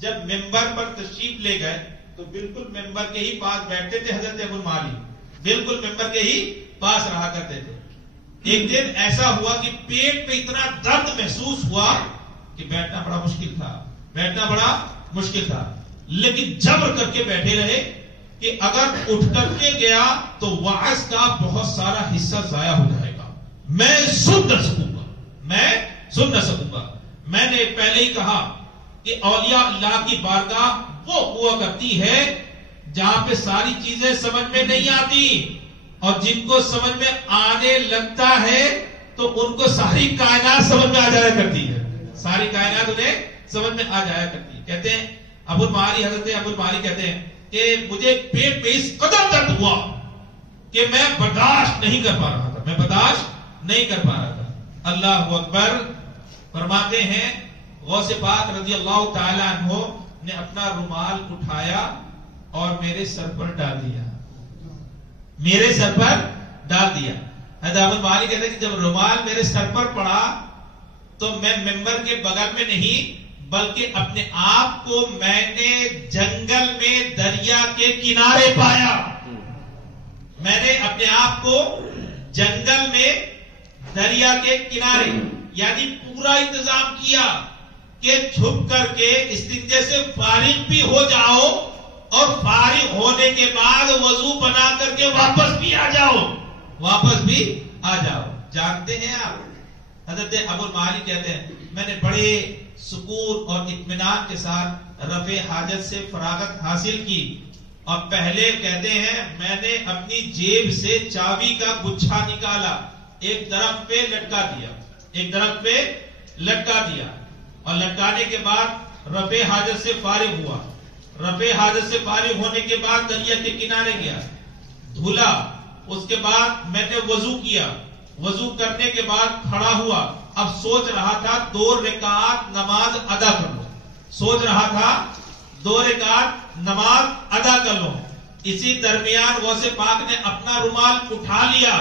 جب ممبر پر تشریف لے گئے تو بالکل ممبر کے ہی پاس بیٹھتے تھے. حضرت ابو المعالی بالکل ممبر کے ہی پاس رہا کرتے تھے. ایک دن ایسا ہوا کہ پیٹ پہ اتنا درد محسوس ہوا کہ بیٹھنا بڑا مشکل تھا، بیٹھنا بڑا مشکل تھا، لیکن جبر کر کے بیٹھے رہے کہ اگر اٹھ کر کے گیا تو وعظ کا بہت سارا حصہ ضائع ہو جائے گا، میں سن نہ سکوں گا، میں سن نہ سکوں گا. میں نے پہلے ہی کہا کہ اولیاء اللہ کی بارگاہ وہ ہوا کرتی ہے جہاں پہ ساری چیزیں سمجھ میں نہیں آتی، اور جن کو سمجھ میں آنے لگتا ہے تو ان کو ساری کائنات سمجھ میں آ جایا کرتی ہے، ساری کائنات انہیں سمجھ میں آ جایا کرتی ہے. کہتے ہیں ابو المعالی، حضرت ابو المعالی کہتے ہیں کہ مجھے پیٹ میں اس قدر درد ہوا کہ میں برداشت نہیں کر پا رہا تھا، میں برداشت نہیں کر پا رہا تھا. اللہ اکبر. فرماتے ہیں غوث پاک رضی اللہ تعالیٰ عنہ نے اپنا رومال اٹھایا اور میرے سر پر ڈال دیا، میرے سر پر ڈال دیا. حضرت ابو المعالی کہتے ہیں کہ جب رومال میرے سر پر پڑا تو میں ممبر کے بغل میں نہیں بلکہ اپنے آپ کو میں نے جنگل میں دریا کے کنارے پایا. میں نے اپنے آپ کو جنگل میں دریا کے کنارے، یعنی پورا انتظام کیا کہ چھپ کر کے استنجے سے فارغ بھی ہو جاؤ اور فارغ ہونے کے بعد وضو بنا کر کے واپس بھی آ جاؤ، واپس بھی آ جاؤ. جانتے ہیں آپ حضرت ابو المعالی کہتے ہیں میں نے بڑے سکون اور اطمینان کے ساتھ رفع حاجت سے فراغت حاصل کی، اور پہلے کہتے ہیں میں نے اپنی جیب سے چابی کا گچھا نکالا، ایک درخت پہ لٹکا دیا، ایک درخت پہ لٹکا دیا، اور لٹکانے کے بعد رفع حاجت سے فارغ ہوا. رفع حاجت سے فارغ ہونے کے بعد دریا کے کنارے گیا، دھلا. اس کے بعد میں نے وضو کیا، وضو کرنے کے بعد کھڑا ہوا. اب سوچ رہا تھا 2 رکعات نماز ادا کر لوں، سوچ رہا تھا 2 رکعات نماز ادا کر لوں. اسی درمیان غوث پاک نے اپنا رومال اٹھا لیا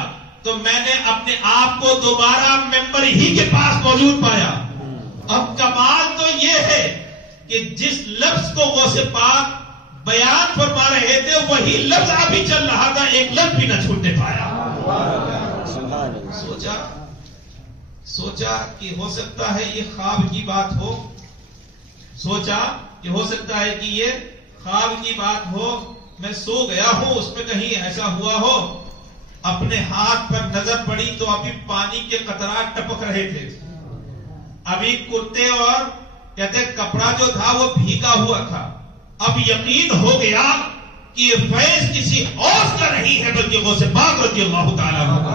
تو میں نے اپنے آپ کو دوبارہ ممبر ہی کے پاس موجود پایا. اب کمال تو یہ ہے کہ جس لفظ کو غوث پاک بیان فرما رہے تھے وہی لفظ ابھی چل رہا تھا، ایک لفظ بھی نہ چھوٹنے پایا. سوچا کہ ہو سکتا ہے یہ خواب کی بات ہو، سوچا کہ ہو سکتا ہے کہ یہ خواب کی بات ہو، میں سو گیا ہوں اس میں کہیں ایسا ہوا ہو. اپنے ہاتھ پر نظر پڑی تو ابھی پانی کے قطرات ٹپک رہے تھے، ابھی کرتے اور کہتے ہیں کپڑا جو تھا وہ بھیگا ہوا تھا، اب یقین ہو گیا کہ یہ فیض کسی اور کا نہیں ہے بلکہ غوث پاک رضی اللہ تعالیٰ عنہ کا۔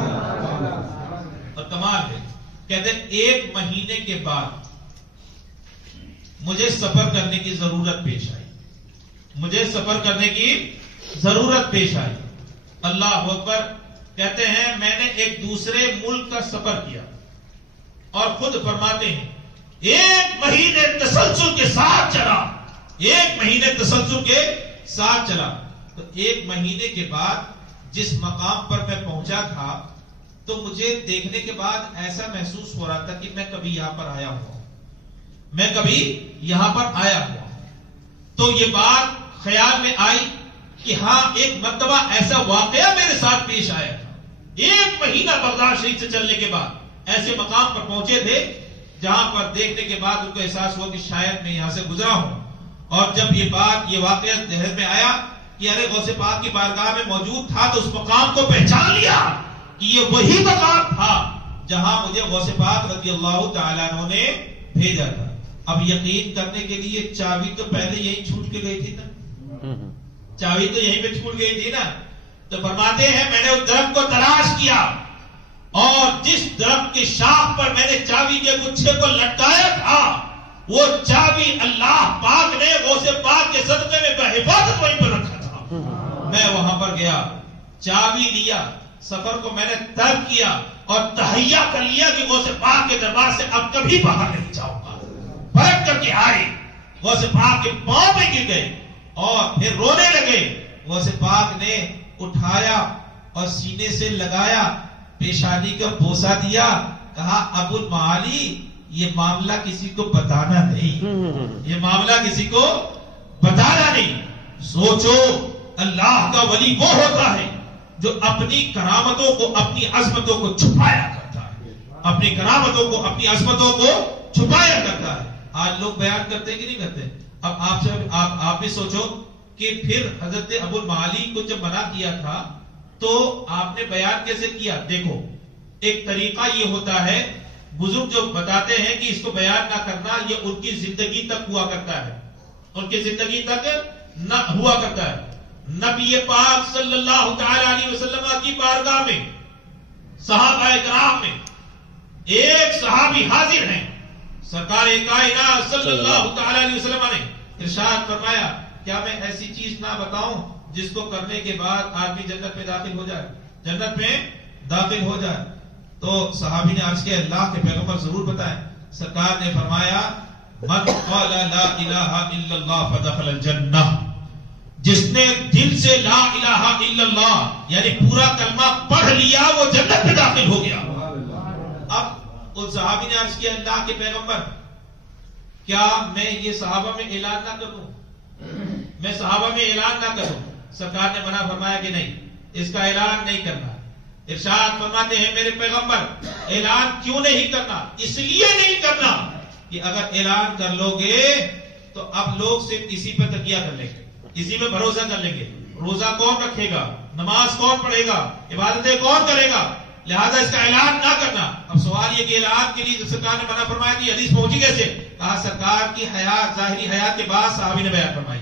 اور کمال ہے، کہتے ہیں 1 مہینے کے بعد مجھے سفر کرنے کی ضرورت پیش آئی، مجھے سفر کرنے کی ضرورت پیش آئی۔ اللہ اکبر، کہتے ہیں میں نے ایک دوسرے ملک کا سفر کیا اور خود فرماتے ہیں 1 مہینے تسلسل کے ساتھ چلا، 1 مہینے تسلسل کے ساتھ چلا۔ تو 1 مہینے کے بعد جس مقام پر میں پہنچا تھا تو مجھے دیکھنے کے بعد ایسا محسوس ہو رہا تھا کہ میں کبھی یہاں پر آیا ہوا، میں کبھی یہاں پر آیا ہوا۔ تو یہ بات خیال میں آئی کہ ہاں ایک مرتبہ ایسا واقعہ میرے ساتھ پیش آیا تھا۔ 1 مہینہ بغداد شریف سے چلنے کے بعد ایسے مقام پر پہنچے تھے جہاں پر دیکھنے کے بعد ان کو احساس ہوا کہ شاید میں یہاں سے گزرا ہوں۔ اور جب یہ بات، یہ واقعہ ذہن میں آیا کہ ارے غوث پاک کی بارگاہ میں موجود تھا تو اس مقام کو پہچان لیا کہ یہ وہی مقام تھا جہاں مجھے غوث پاک رضی اللہ تعالیٰ عنہ نے بھیجا تھا۔ اب یقین کرنے کے لیے چابی تو پہلے یہی چھوٹ کے گئی تھی نا، چابی تو یہیں پہ چھوٹ گئی تھی نا۔ تو فرماتے ہیں میں نے اس درخت کو تلاش کیا اور جس درخت کی شاخ پر میں نے چابی کے گچھے کو لٹکایا تھا وہ چابی اللہ پاک نے غوث پاک کے صدقے میں بحفاظت وہیں پر رکھا تھا۔ میں وہاں پر گیا، چابی لیا، سفر کو میں نے ترک کیا اور تہیا کر لیا کہ غوث پاک کے دربار سے اب کبھی باہر نہیں جاؤں گا۔ پلٹ کر کے آئے، غوث پاک کے پاؤں میں گر گئے اور پھر رونے لگے۔ غوث پاک نے اٹھایا اور سینے سے لگایا، پیشانی کا بوسہ دیا، کہا ابو المعالی یہ معاملہ کسی کو بتانا نہیں، یہ معاملہ کسی کو بتانا نہیں۔ سوچو اللہ کا ولی وہ ہوتا ہے جو اپنی کرامتوں کو، اپنی عظمتوں کو چھپایا کرتا ہے، اپنی کرامتوں کو، اپنی عظمتوں کو چھپایا کرتا ہے۔ آج لوگ بیان کرتے کہ نہیں کرتے؟ اب آپ بھی سوچو کہ پھر حضرت ابو المعالی کو جب منع کیا تھا تو آپ نے بیان کیسے کیا؟ دیکھو ایک طریقہ یہ ہوتا ہے، بزرگ جو بتاتے ہیں کہ اس کو بیان نہ کرنا یہ ان کی زندگی تک ہوا کرتا ہے، ان کی زندگی تک نہ ہوا کرتا ہے۔ نبی پاک صلی اللہ تعالی علیہ وسلم کی بارگاہ میں صحابہ کرام میں ایک صحابی حاضر ہیں، سرکار کائنات صلی اللہ تعالی علیہ وسلم نے ارشاد فرمایا کیا میں ایسی چیز نہ بتاؤں جس کو کرنے کے بعد آدمی جنت میں داخل ہو جائے، جنت میں داخل ہو جائے؟ تو صحابی نے عرض کیا اللہ کے پیغمبر ضرور بتائیں۔ سرکار نے فرمایا من قال لا الہ الا اللہ فدخل الجنہ، جس نے دل سے لا الہ الا اللہ یعنی پورا کلمہ پڑھ لیا وہ جنت میں داخل ہو گیا۔ اب اس صحابی نے عرض کیا اللہ کے پیغمبر کیا میں یہ صحابہ میں اعلان نہ کروں، میں صحابہ میں اعلان نہ کروں؟ سرکار نے منع فرمایا کہ نہیں، اس کا اعلان نہیں کرنا۔ ارشاد فرماتے ہیں میرے پیغمبر اعلان کیوں نہیں کرنا؟ اس لیے نہیں کرنا کہ اگر اعلان کر لو گے تو اب لوگ صرف اسی پہ تکیہ کر لیں گے، اسی پہ بھروسہ کر لیں گے۔ روزہ کون رکھے گا، نماز کون پڑھے گا، عبادتیں کون کرے گا؟ لہذا اس کا اعلان نہ کرنا۔ اب سوال یہ کہ اعلان کے لیے سرکار نے منع فرمایا کہ حدیث پہنچی کیسے؟ کہا سرکار کی حیات، ظاہری حیات کے بعد صحابی نے بیان فرمائی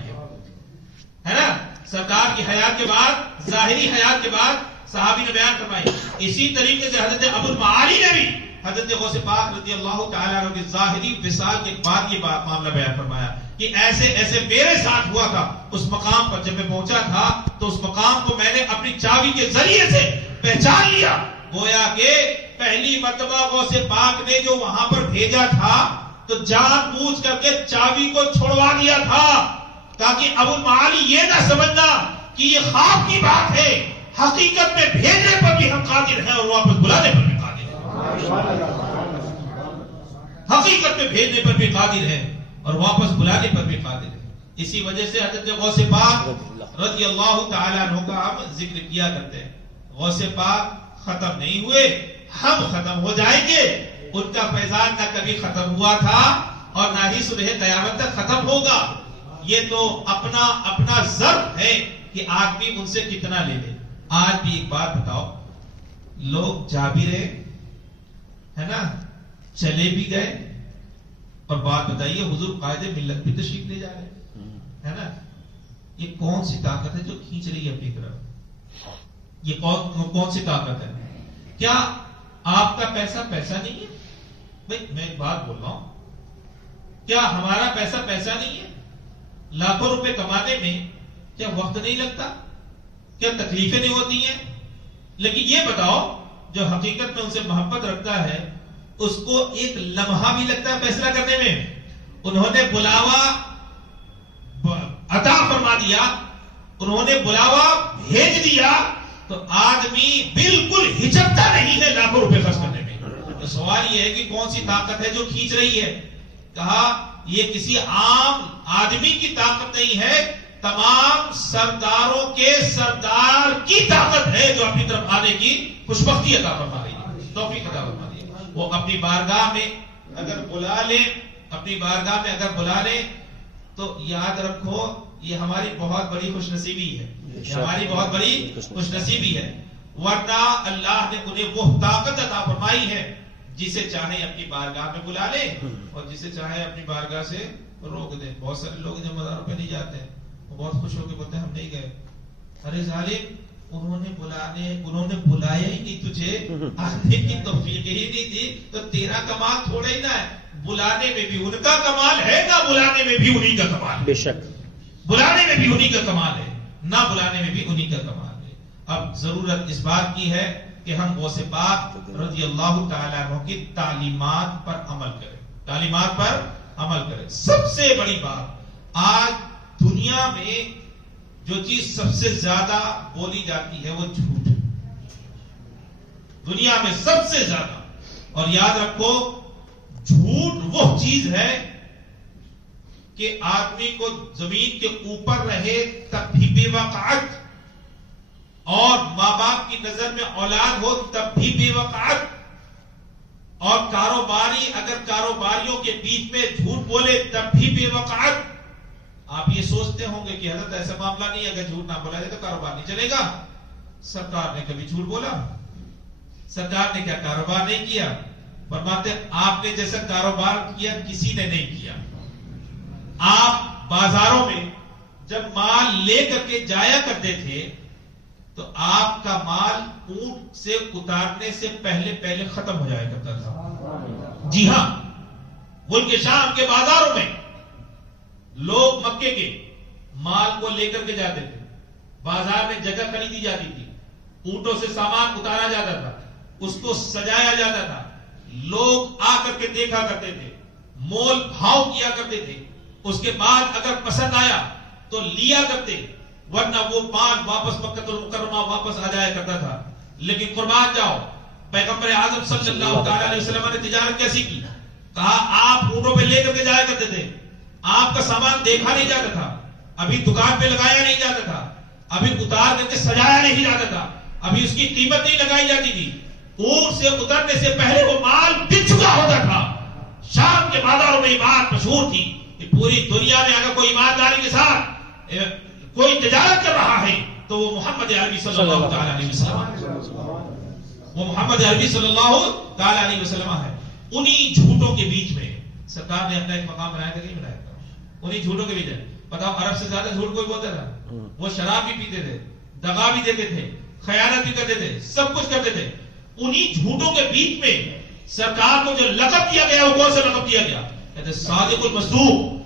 ہے نا، سرکار کی حیات کے بعد، ظاہری حیات کے بعد صحابی نے بیان فرمائی۔ اسی طریقے سے حضرت ابو المعالی نے بھی حضرت غوث پاک رضی اللہ تعالیٰ عنہ کی ظاہری وصال کے بعد یہ معاملہ بیان فرمایا کہ ایسے ایسے میرے ساتھ ہوا تھا۔ اس مقام پر جب میں پہنچا تھا تو اس مقام کو میں نے اپنی چابی کے ذریعے سے پہچان لیا، گویا کہ پہلی مرتبہ غوث پاک نے جو وہاں پر بھیجا تھا تو جان بوجھ کر کے چابی کو چھوڑوا دیا تھا تاکہ ابو المعالی یہ نہ سمجھنا کہ یہ خواب کی بات ہے، حقیقت میں بھیجنے پر بھی ہم قادر ہیں اور واپس بلانے پر بھی قادر ہیں، حقیقت میں بھیجنے پر بھی قادر ہیں اور واپس بلانے پر بھی قادر ہیں۔ اسی وجہ سے حضرت غوث پاک رضی اللہ تعالیٰ عنہ کا ہم ذکر کیا کرتے ہیں۔ غوث پاک ختم نہیں ہوئے، ہم ختم ہو جائیں گے۔ ان کا فیضان نہ کبھی ختم ہوا تھا اور نہ ہی صبح قیامت تک ختم ہوگا۔ یہ تو اپنا ضرب ہے کہ آدمی ان سے کتنا لے لے۔ آج بھی ایک بات بتاؤ، لوگ جا بھی رہے ہے نا، چلے بھی گئے اور بات بتائیے حضور قائد ملت بھی تشریف لے جا رہے ہیں، ہے نا؟ یہ کون سی طاقت ہے جو کھینچ رہی ہے اپنی طرف؟ یہ کون سی طاقت ہے؟ کیا آپ کا پیسہ پیسہ نہیں ہے؟ بھائی میں ایک بات بول رہا ہوں، کیا ہمارا پیسہ پیسہ نہیں ہے؟ لاکھوں روپے کمانے میں کیا وقت نہیں لگتا؟ کیا تکلیفیں نہیں ہوتی ہیں؟ لیکن یہ بتاؤ جو حقیقت میں ان سے محبت رکھتا ہے اس کو ایک لمحہ بھی لگتا ہے فیصلہ کرنے میں؟ انہوں نے بلاوا عطا فرما دیا، انہوں نے بلاوا بھیج دیا، تو آدمی بالکل ہچکتا نہیں ہے لاکھوں روپے خرچ کرنے میں۔ تو سوال یہ ہے کہ کون سی طاقت ہے جو کھینچ رہی ہے؟ کہا یہ کسی عام آدمی کی طاقت نہیں ہے، تمام سرداروں کے سردار کی طاقت ہے جو اپنی طرف آنے کی خوشبختی عطا فرما رہی ہے، توفیق عطا فرما رہی ہے۔ وہ اپنی بارگاہ میں اگر بلا لے، اپنی بارگاہ میں اگر بلا لے تو یاد رکھو یہ ہماری بہت بڑی خوش نصیبی ہے، یہ ہماری بہت بڑی خوش نصیبی ہے، ورنہ اللہ نے انہیں وہ طاقت عطا فرمائی ہے جسے چاہے اپنی بارگاہ میں بلا لے اور جسے چاہے اپنی بارگاہ سے روک دے۔ بہت سارے لوگ جب مزاروں پہ نہیں جاتے ہیں وہ بہت خوش ہو کے بولتے ہیں ہم نہیں گئے۔ ارے ظالم، انہوں نے بلایا ہی نہیں، تجھے آنے کی توفیق ہی نہیں دی، تو تیرا کمال تھوڑا ہی نہ ہے، بلانے میں بھی ان کا کمال ہے، نہ بلانے میں بھی انہی کا کمال ہے۔ بے شک بلانے میں بھی انہی کا کمال ہے، نہ بلانے میں بھی انہی کا کمال ہے۔ اب ضرورت اس بات کی ہے کہ ہم غوث پاک رضی اللہ تعالیٰ عنہ کی تعلیمات پر عمل کریں، تعلیمات پر عمل کریں۔ سب سے بڑی بات، آج دنیا میں جو چیز سب سے زیادہ بولی جاتی ہے وہ جھوٹ، دنیا میں سب سے زیادہ۔ اور یاد رکھو جھوٹ وہ چیز ہے کہ آدمی کو زمین کے اوپر رہے تب بھی بے وقعت، اور ماں باپ کی نظر میں اولاد ہو تب بھی بے وقعت، اور کاروباری اگر کاروباریوں کے بیچ میں جھوٹ بولے تب بھی بے وقعت۔ آپ یہ سوچتے ہوں گے کہ حضرت ایسا معاملہ نہیں ہے، اگر جھوٹ نہ بولا جائے تو کاروبار نہیں چلے گا۔ سرکار نے کبھی جھوٹ بولا؟ سرکار نے کیا کاروبار نہیں کیا؟ فرماتے آپ نے جیسا کاروبار کیا کسی نے نہیں کیا۔ آپ بازاروں میں جب مال لے کر کے جایا کرتے تھے تو آپ کا مال اونٹ سے اتارنے سے پہلے ختم ہو جایا کرتا تھا۔ جی ہاں، ملک شام کے بازاروں میں لوگ مکے کے مال کو لے کر کے جاتے تھے، بازار میں جگہ خریدی جاتی تھی، اونٹوں سے سامان اتارا جاتا تھا، اس کو سجایا جاتا تھا، لوگ آ کر کے دیکھا کرتے تھے، مول بھاؤ کیا کرتے تھے، اس کے بعد اگر پسند آیا تو لیا کرتے، ورنہ وہ مال واپس مکہ المکرمہ واپس آ جایا کرتا تھا۔ لیکن قربان جاؤ، پیغمبر اعظم صلی اللہ علیہ وسلم نے تجارت کیسی کی؟ کہا آپ اونٹوں پہ لے کر کے جایا کرتے تھے، آپ کا سامان دیکھا نہیں جاتا تھا، ابھی دکان پہ لگایا نہیں جاتا تھا، ابھی اتار کر کے سجایا نہیں جاتا تھا، ابھی اس کی قیمت نہیں لگائی جاتی تھی، اونٹ سے اترنے سے پہلے وہ مال بک چکا ہوتا تھا۔ شام کے بازاروں میں یہ بات مشہور تھی کہ پوری دنیا میں اگر کوئی ایمانداری کے ساتھ کوئی تجارت کر رہا ہے تو وہ محمد عربی صلی اللہ تعالیٰ علیہ وسلم ہے، وہ محمد عربی صلی اللہ تعالیٰ علیہ وسلم ہے۔ انہی جھوٹوں کے بیچ میں سرکار نے اپنا ایک مقام بنایا تھا کہ نہیں بنایا تھا؟ انہی جھوٹوں کے بیچ میں بتاؤ، عرب سے زیادہ جھوٹ کوئی بولتا تھا؟ وہ شراب بھی پیتے تھے، دغا بھی دیتے تھے، خیانت بھی کرتے تھے، سب کچھ کرتے تھے۔ انہی جھوٹوں کے بیچ میں سرکار کو جو لقب دیا گیا وہ کون سا لقب دیا گیا؟ کہتے صادق المصدوق۔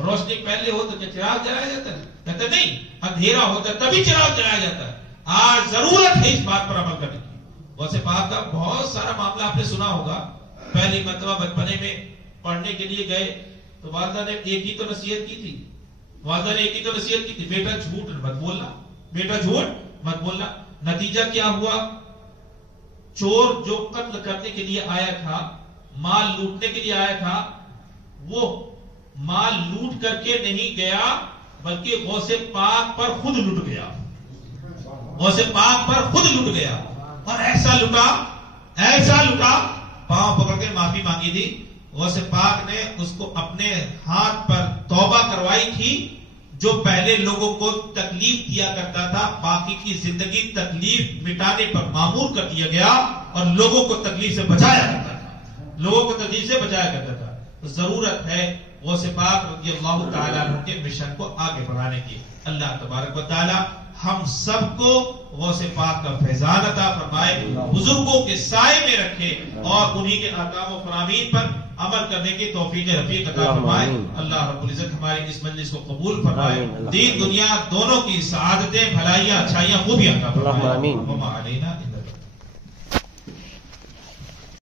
روشنی پہلے ہو تو کیا چراغ جلایا جاتا ہے؟ کہتے نہیں، اندھیرا ہوتا ہے تبھی چراغ جلایا جاتا ہے۔ آج ضرورت ہے اس بات پر عمل کرنے کی۔ ویسے پاک کا بہت سارا معاملہ آپ نے سنا ہوگا، پہلی مرتبہ بچپنے میں پڑھنے کے لیے گئے تو والدہ نے ایک ہی تو نصیحت کی تھی، والدہ نے ایک ہی تو نصیحت کی تھی، بیٹا جھوٹ مت بولنا، بیٹا جھوٹ مت بولنا۔ نتیجہ کیا ہوا؟ چور جو قتل کرنے کے لیے آیا تھا، مال لوٹنے کے لیے آیا تھا، وہ مال لوٹ کر کے نہیں گیا بلکہ غوث پاک پر خود لٹ گیا، غوث پاک پر خود لٹ گیا، اور ایسا لٹا پاؤں پکڑ کے معافی مانگی تھی۔ غوث پاک نے اس کو اپنے ہاتھ پر توبہ کروائی تھی، جو پہلے لوگوں کو تکلیف دیا کرتا تھا، باقی کی زندگی تکلیف مٹانے پر معمور کر دیا گیا اور لوگوں کو تکلیف سے بچایا کرتا تھا، لوگوں کو تکلیف سے بچایا کرتا تھا۔ ضرورت ہے غوث پاک رضی اللہ تعالیٰ عنہ کے مشن کو آگے بڑھانے کی. اللہ تبارک و تعالیٰ ہم سب کو غوث پاک کا فیضان عطا فرمائے، بزرگوں کے سائے میں رکھے اور انہی کے احکام و فرامین پر عمل کرنے کی توفیق رفیق عطا فرمائے. اللہ رب العزت ہماری اس مجلس کو قبول فرمائے، دین دنیا دونوں کی سعادتیں، بھلائیاں، اچھائیاں خوبیاں عطا فرمائے.